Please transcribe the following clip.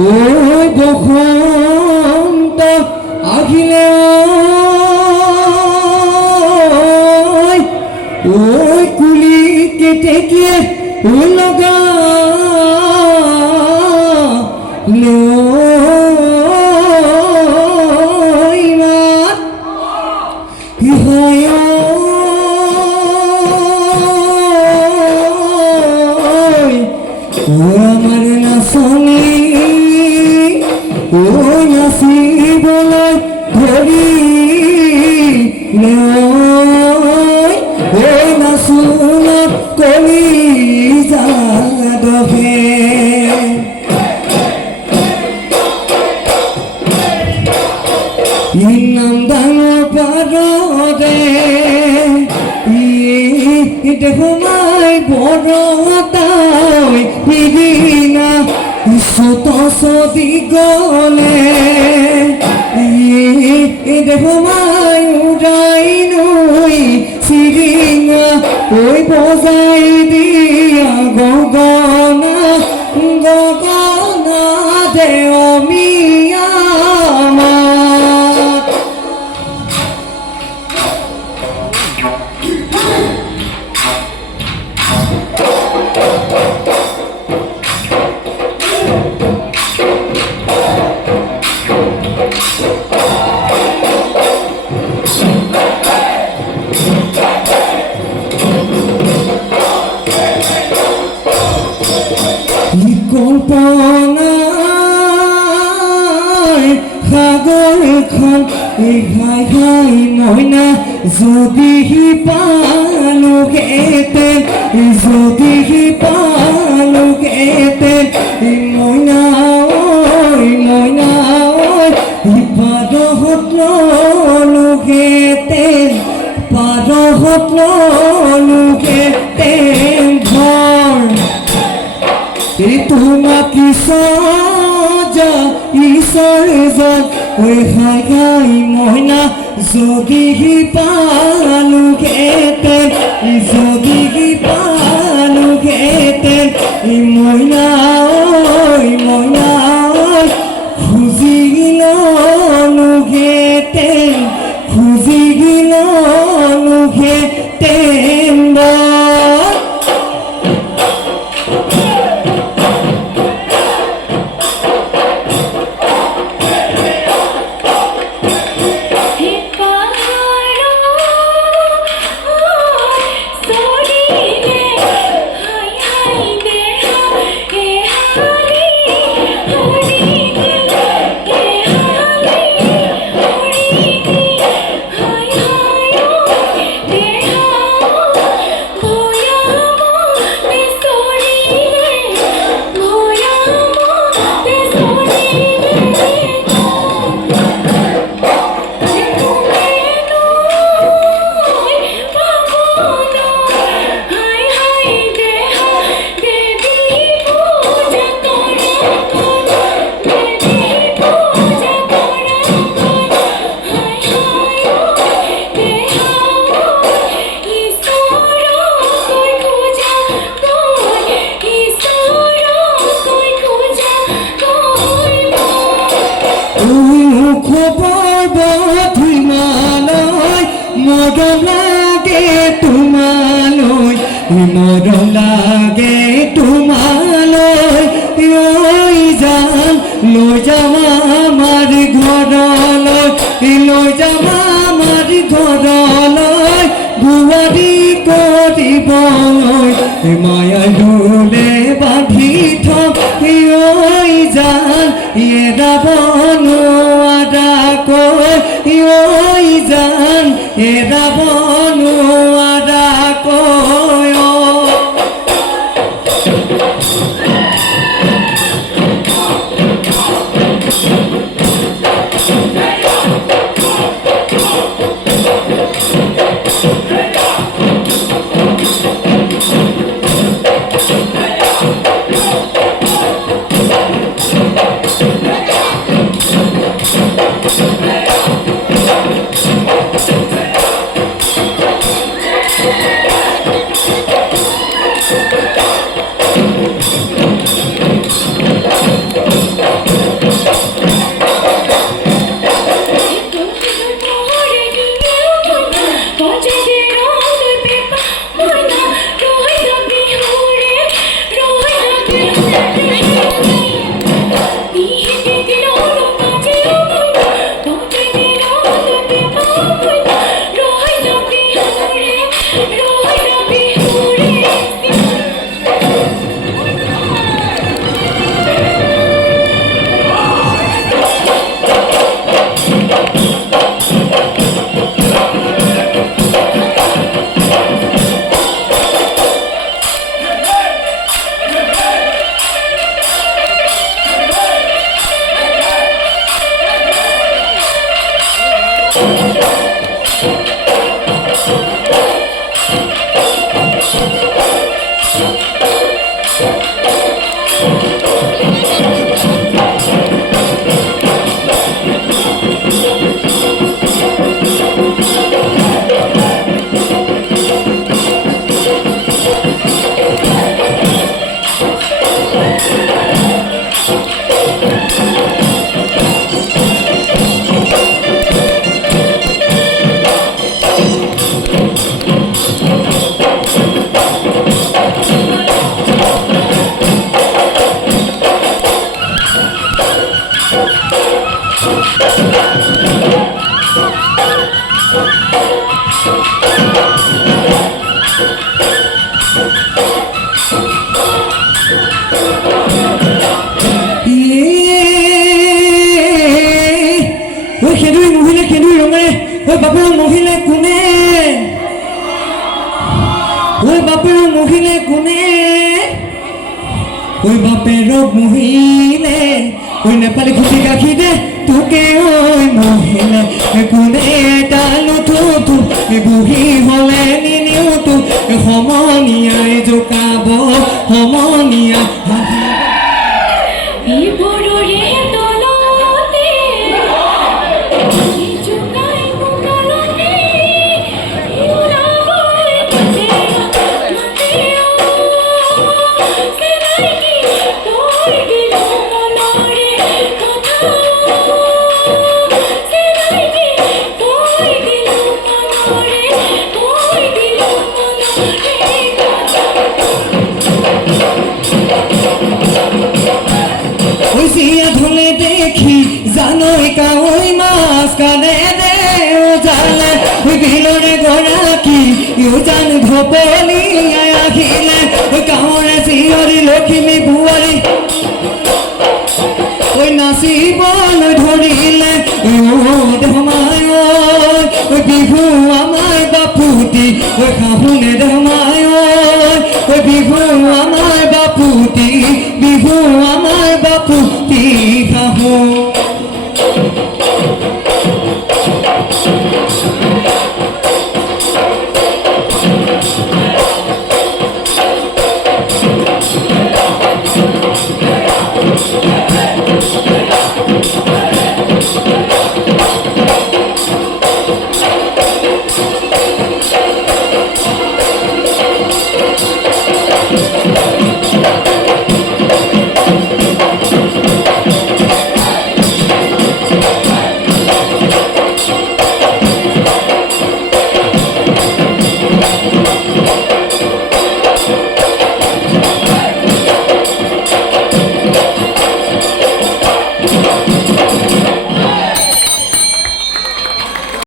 ওই বসন্ত আহিলে ওই কুলি কেটেকিয়ে লগা আমার নাচনি ও নাচিবলৈ ধৰি নাচোনত কলি যাদহে নাম ডাঙৰ পাৰদে সোমাই বৰতাই সিদিনা চত চদি গলে সোমাই উৰাই নৈ চিৰিঙা ঐ বজাই দিয়া গগনা গগনা দেৱমীয়া কল্পনাই সাগৰখন ঘাই ঘাই মইনা যদি পালোগেতেন যদি পালোগেতেন মইনা মইনা পাৰহত ললোগেতেন পাৰহত ললোগেতেন ঘৰ তোমাক ঈশ্বৰজন ঐ ঘাই ঘাই মইনা যদি পালোগেতেন যদি পালোগেতেন মইনা মইনা খুজি ললোগেতেন খুজি ললোগেতেন মৰম লাগে তোমালৈ মৰম লাগে তোমালৈ লৈ যাম আমাৰ ঘৰলৈ লৈ যাম আমাৰ ঘৰলৈ বোৱাৰী কৰিবলৈ মায়া ডোলে বান্ধি থম লৈ যাম এৰাব নোৱাৰাকৈ লৈ যাম এৰাব নোৱাৰাকৈ ঐ সেন্দুৰী মহিলে সেন্দুৰী ৰঙেৰে ঐ বাপেৰক মহিলে কোনে ঐ বাপেৰক মহিলে কোনে ঐ বাপেৰক মহিলে ঐ নেপালী খুটি গাখি দে তোকে ঐ মহিলে কোনে তালো থুথু বুঢ়ী হ'লে নিনিও তো সমনীয়াই জোকাব সমনীয়া ধুলে দেখি জানই কাউই মাছ কানে দে ও জালে বিলরে গৰাকী ইউ জান ধপলি আহিলে গাঁৱৰে চিঞৰি লখিমী বোৱাৰী ঐ নাচিবলৈ ধৰিলে ধমাই ঐ বিহু আমাৰ বাপুতি ঐ খাহুনে ধমাই ঐ বিহু আমাৰ বাপুতি বিহু আমাৰ বাপু